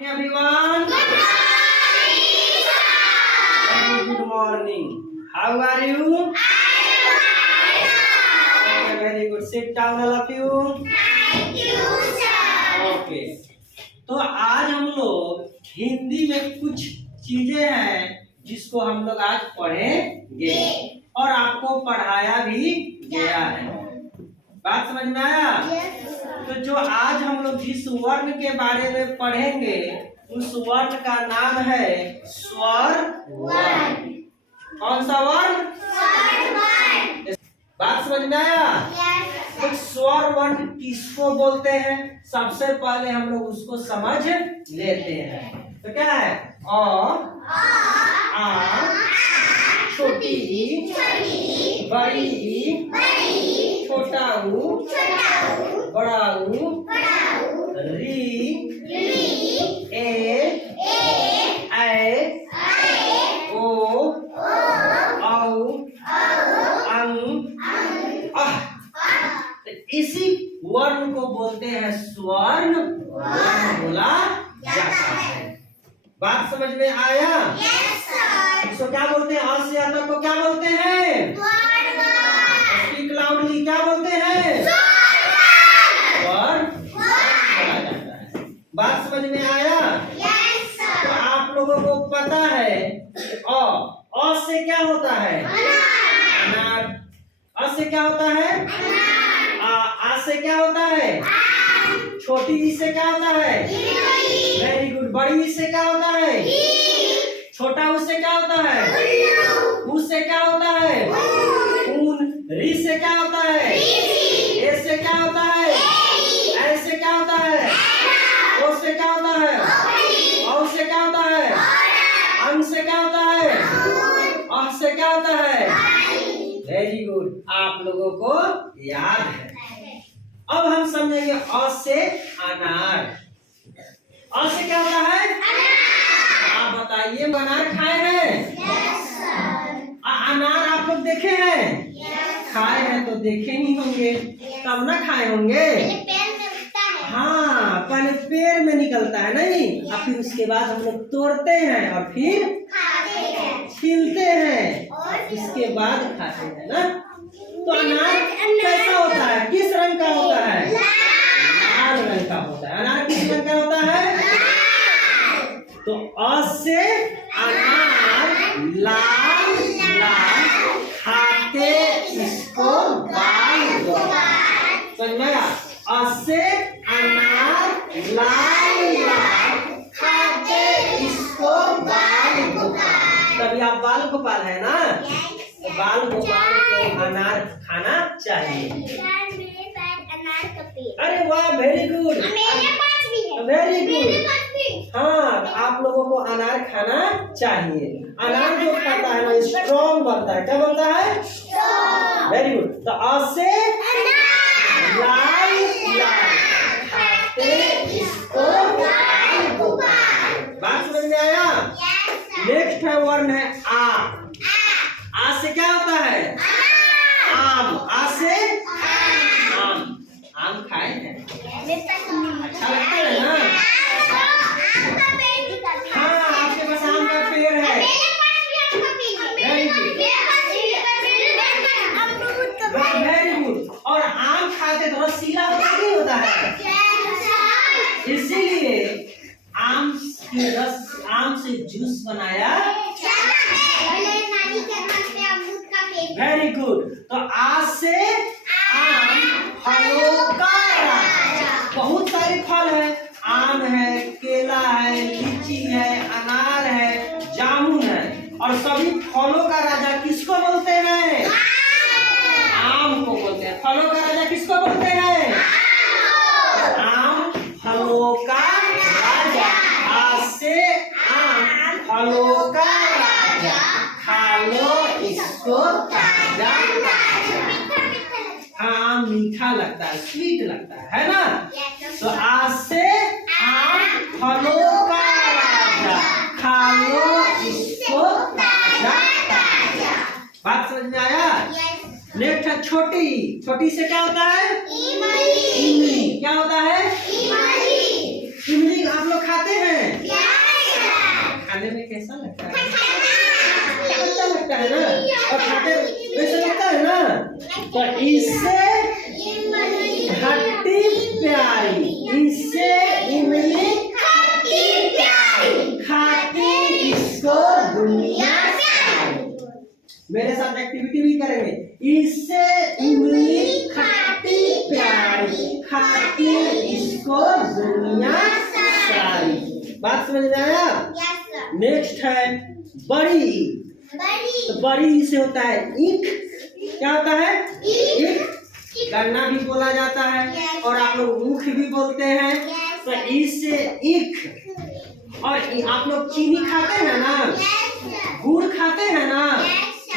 Everyone, very good morning. How are you? Okay, very good. Sit down, all of you. Thank you, sir. Okay. तो आज हम लोग हिंदी में कुछ चीजें हैं जिसको हम लोग आज पढ़ेंगे और आपको पढ़ाया भी गया है। बात समझ में आया? तो जो आज हम लोग जिस वर्ण के बारे में पढ़ेंगे उस वर्ण का नाम है स्वर वर्ण। कौन सा वर्ण? बात समझ में आया? तो स्वर वर्ण किसको बोलते हैं सबसे पहले हम लोग उसको समझ लेते हैं। तो क्या है? अ, आ, छोटी ई, बड़ी ई, छोटा ऊ, बड़ा ऊ, री, ए, ऐ, ओ, औ, अं, अह। इसी वर्ण को बोलते हैं स्वर्ण वर्ण बोला जाता है। बात समझ में आया? इसको क्या बोलते हैं? अ से आता को क्या बोलते हैं? स्पीक लाउडली, क्या बोलते हैं? स्वर्ण बोला जाता है। बात समझ में आया? तो आप लोगों को पता है अ से क्या होता है? अनार। अ से क्या होता है? आ से क्या होता है? छोटी ई से क्या होता है? Very good. बड़ी ई से क्या होता है? छोटा ऊ से क्या होता है? ऊ से क्या होता है? ऊन। री से क्या होता है? ए से क्या होता है? ऐ से क्या होता है? ओ से क्या होता है? औ से क्या होता है? अं से क्या होता है? अह से क्या होता है? वेरी गुड, आप लोगों को याद है। अब हम समझेंगे अ से अनार। अ से क्या होता है? आप बताइए, अनार खाए हैं? अनार आप लोग देखे हैं? खाए हैं तो देखे ही होंगे, तब ना खाए होंगे। हाँ, पहले पेड़ में निकलता है नहीं, और फिर उसके बाद हम लोग तोड़ते हैं और फिर छीलते हैं और इसके बाद खाते हैं ना। तो अनार कैसा होता है? किस रंग का होता है? लाल रंग का होता है। अनार किस रंग का होता है? तो अ से अनार लाल लाल, खाते इसको बाल गोपाल। समझ में आया? अ से अनार लाल लाल, खाते इसको बाल गोपाल। तभी आप बाल गोपाल है ना? तो बाल गोपाल को अनार खाना चाहिए। अरे वाह, वेरी गुड, वेरी गुड। हाँ, आप लोगों को अनार खाना चाहिए। अनार जो खाता है ना स्ट्रॉन्ग बनता है। क्या बनता है? Very good. तो अ से लाल लाल, खाते इसको बाल गोपाल। बात समझ में आया? नेक्स्ट है वर्ण है आ। आ से क्या होता है? आम। आ से आम। आम खाए हैं? अच्छा लगता है ना? हाँ, आपके पास आम का पेड़ है। Very good. और आम खाते थोड़ा सीला होता नहीं होता है? इसीलिए आम की रस, आम से जूस बनाया। Very good. तो आज से आम फलों का राजा। बहुत सारे फल है, आम है, केला है, लीची है, अनार है, जामुन है, और सभी फलों का राजा किसको बोलते हैं? आम को बोलते हैं। फलों का राजा किसको बोलते हैं? आम फलों का राजा। आज से आम फलों का राजा, खा लो इसको ताजा ताजा। आम मीठा लगता है, स्वीट लगता है ना? तो आज से आम फलों का राजा, खा लो इसको ताजा ताजा। बात समझ में आया? नेक्स्ट है छोटी। छोटी से क्या होता है? इमली। क्या होता है? इमली। आप लोग खाते हैं? खाने में कैसा लगता है? अच्छा लगता है ना, और खाते कैसा लगता है ना, तो इससे खट्टी प्यारी, इससे इमली खाती इसको दुनिया सारी। मेरे साथ एक्टिविटी भी करेंगे। इससे इमली खट्टी प्यारी, खाती इसको दुनिया सारी। बात समझ में आया? नेक्स्ट है बड़ी। तो बड़ी से होता है ईख। क्या होता है? ईख। गन्ना भी बोला जाता है और आप लोग ऊख भी बोलते हैं। तो इससे ईख। और आप लोग चीनी खाते हैं ना, गुड़ खाते हैं ना,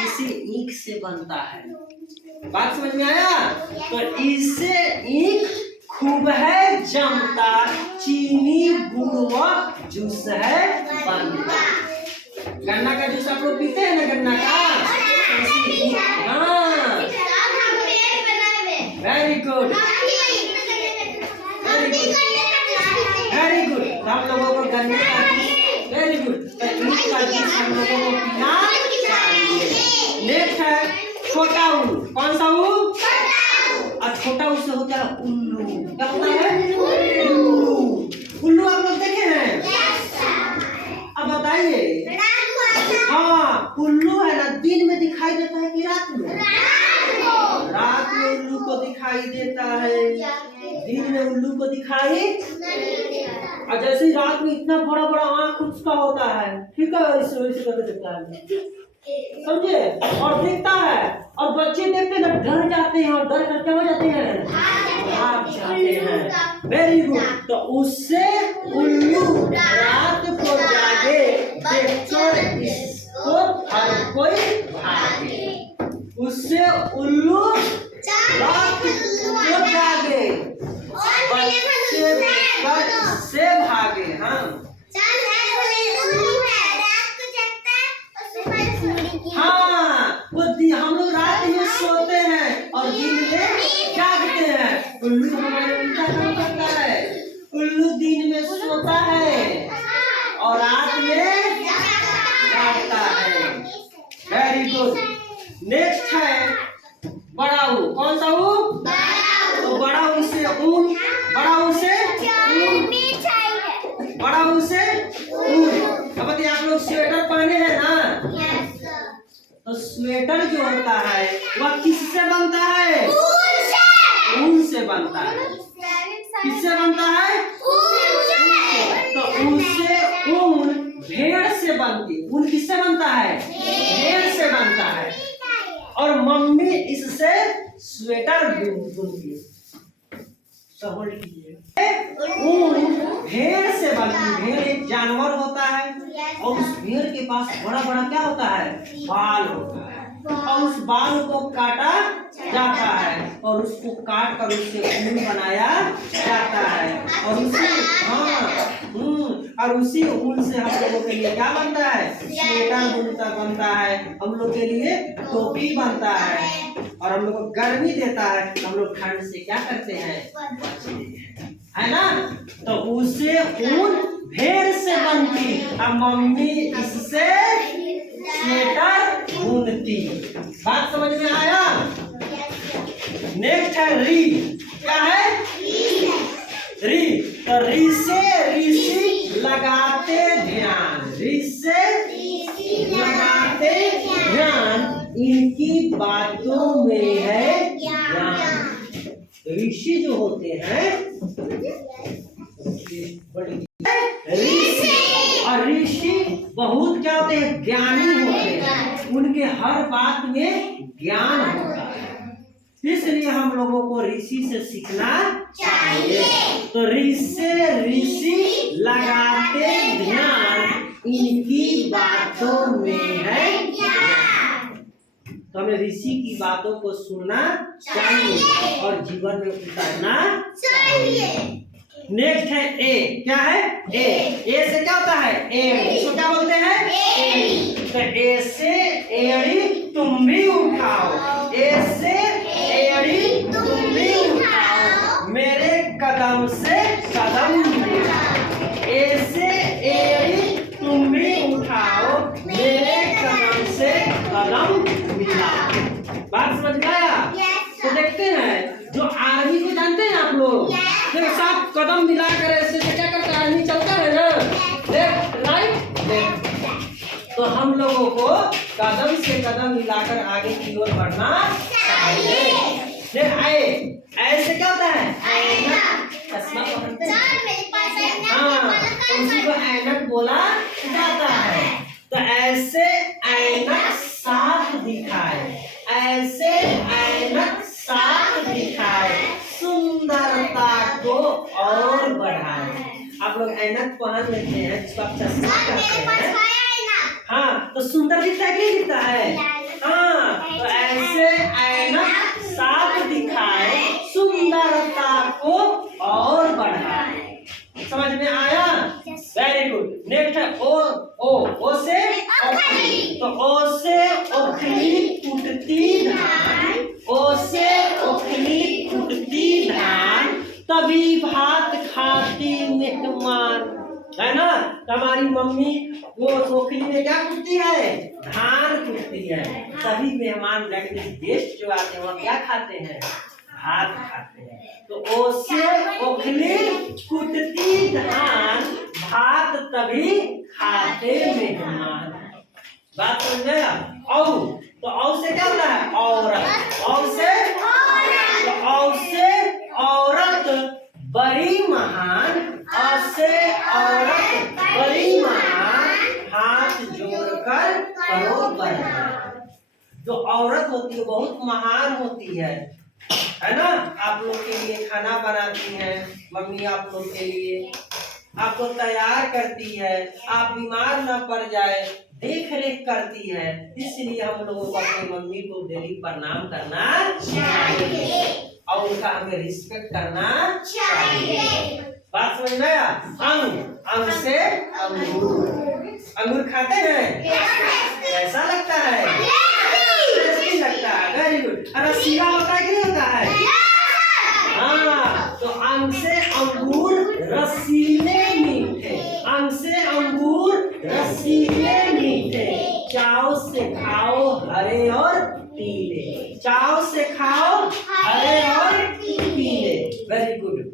इसे ईख से बनता है। बात समझ में आया? तो इससे ईख खूब है जमता, चीनी गुड़ व जूस है बनता। गन्ना का जूस आप लोग पीते हैं ना, गन्ना का। हाँ, वेरी गुड, वेरी गुड। हम लोगों को गन्ने का जूस, वेरी गुड, ईख का जूस हम लोगों को पीना चाहिए। नेक्स्ट है छोटा उल्लू। कौन सा उल्लू? और छोटा उल्लू से होता है उल्लू। क्या होता है? उल्लू। उल्लू आप लोग देखे हैं? अब बताइए। हाँ, उल्लू है ना, दिन में दिखाई देता है कि रात में? रात में उल्लू को दिखाई देता है, दिन में उल्लू को दिखाई। और जैसे रात में इतना बड़ा बड़ा आँख उसका होता है, ठीक है, ऐसे करके देखता है, समझे, और देखता है। और बच्चे देखते हैं डर जाते हैं, और डर करके हो जाते हैं, भाग जाते हैं। Very good. तो उससे उल्लू रात को जागे, देखकर इसको हर कोई भागे। उससे उल्लू रात को जागे, बच्चे देखकर इससे भागे। हाँ हाँ, वो हम लोग रात में सोते हैं और दिन में जागते हैं। उल्लू हमारे उल्टा काम करता है। उल्लू दिन में सोता है और रात में जागता है। Very good. नेक्स्ट है बड़ा ऊ। कौन सा ऊ? तो बड़ा ऊ से ऊन, बड़ा ऊ से ऊन, बड़ा ऊ से ऊन। अब बताइए, आप लोग स्वेटर पहने हैं ना, तो स्वेटर जो होता है वह किससे बनता है? ऊन से बनता है। किससे बनता है? तो ऊन से, ऊन भेड़ से बनती। ऊन किससे बनता है? भेड़ से बनता है। और मम्मी इससे स्वेटर बुनती है। ऊन भेड़ से बनती। भेड़ एक जानवर होता है और उस भेड़ के पास बड़ा बड़ा क्या होता है? बाल होता है। और उस बाल को काटा जाता है और उसको काट कर उससे ऊन बनाया जाता है। और उसी और उसी ऊन से हम लोगों के लिए क्या बनता है? स्वेटर बनता है। हम लोग के लिए टोपी बनता है। और हम लोग को गर्मी देता है। हम लोग ठंड से क्या करते हैं? है ना? तो उससे ऊन भेड़ से बनती और मम्मी इससे स्वेटर बुनती। बात समझ में आया? नेक्स्ट है री। क्या है? री। तो री से ऋषि लगाते ध्यान। री से लगाते ध्यान, इनकी बातों में है ज्ञान। ऋषि जो होते हैं ऋषि, और ऋषि बहुत क्या होते हैं? ज्ञानी होते हैं। उनके हर बात में ज्ञान होता है। इसलिए हम लोगों को ऋषि से सीखना चाहिए। तो ऋषि लगाते ध्यान, इनकी बातों में है ज्ञान। तो हमें ऋषि की बातों को सुनना चाहिए और जीवन में उतारना चाहिए। नेक्स्ट है ए। क्या है? ए से क्या होता है? एड़ी। इसको क्या बोलते हैं? एड़ी। तो ए से एड़ी तुम भी उठाओ। ए से एड़ी तुम भी उठाओ, मेरे कदम से कदम मिलाओ। ए से एड़ी तुम भी उठाओ। तो हम लोगों को कदम से कदम मिलाकर आगे की ओर बढ़ना चाहिए। फिर आए ऐसे क्या होता है? चश्मा पहनते हैं। हाँ, उसी को ऐनक बोला जाता है। तो ऐसे ऐनक साफ दिखाए, ऐसे ऐनक साफ दिखाए, सुंदरता को और बढ़ाए। आप लोग ऐनक पहन लेते हैं जिसको आप चश्मा कहते हैं। हाँ, तो सुंदर दिखता है, क्या दिखता है? हाँ, तो ऐसे ऐनक साफ दिखाए, सुंदरता को और बढ़ाए। समझ में आया? Very good. नेक्स्ट है ओ से ओखली। तो ओ से ओखली फूटती धान, ओ से ओखली फूटती धान, तभी भात खाती मेहमान। है ना? हमारी मम्मी वो ओखली में क्या कूटती है? धान कूटती है। तभी मेहमान गेस्ट जो आते हैं वो क्या खाते हैं? भात खाते हैं। तो ओ से ओखली कूटती धान, भात तभी खाते मेहमान। बात समझ गया? औ तो औ से क्या होता है? औरत। औ से औरत बड़ी महान, औ से औरत बड़ी महान, हाथ जोड़कर करो बरदान। जो औरत होती है बहुत महान होती है ना? आप लोग के लिए खाना बनाती है मम्मी, आप लोग के लिए आपको तैयार करती है, आप बीमार न पड़ जाए देख रेख करती है। इसलिए हम लोगों को अपनी मम्मी को डेली प्रणाम करना चाहिए और उनका हमें रिस्पेक्ट करना चाहिए। बात समझ में आया? अंग से अंगूर। अंगूर खाते हैं? कैसा लगता है? टेस्टी लगता है। Very good. रसीला होता है कि नहीं होता है? हाँ, तो अंग से अंगूर रसीले मीठे, अंग से अंगूर रसीले मीठे, चाव से खाओ हरे और पीले, चाव से खाओ हरे और पीले। Very good.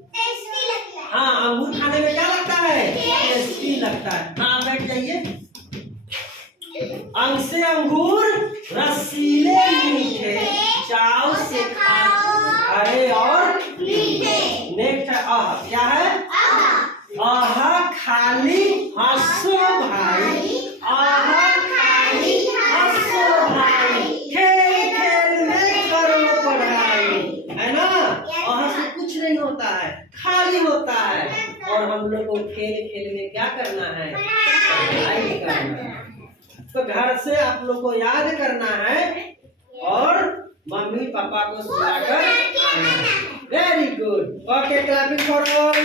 हाँ, अंगूर खाने में क्या लगता है? टेस्टी लगता है। हाँ, बैठ जाइए। अंग से अंगूर रसीले मीठे, चाव से खाओ हरे और पीले। नेक्स्ट है आहा। क्या है? आहा खाली हंसो भाई, आहा खाली हंसो भाई, खेल खेल में करो पढ़ाई। है ना? आहा से कुछ नहीं होता है, खाली होता है। और हम लोग को खेल खेल में क्या करना है? पढ़ाई करना है। तो घर से आप लोग को याद करना है और मम्मी पापा को सुनाकर आना है। Very good. Okay, clapping for all.